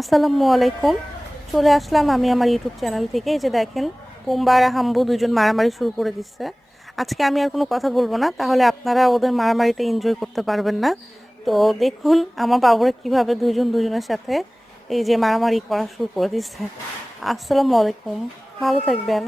আসসালামু আলাইকুম। চলে আসলাম আমি আমার ইউটিউব চ্যানেল থেকে। এই যে দেখেন, পুম্বা আর হাম্বু দুজন মারামারি শুরু করে দিচ্ছে। আজকে আমি আর কোনো কথা বলবো না, তাহলে আপনারা ওদের মারামারিটা এনজয় করতে পারবেন না। তো দেখুন আমার বাবুরা কিভাবে দুজন দুজনের সাথে এই যে মারামারি করা শুরু করে দিচ্ছে। আসসালামু আলাইকুম, ভালো থাকবেন।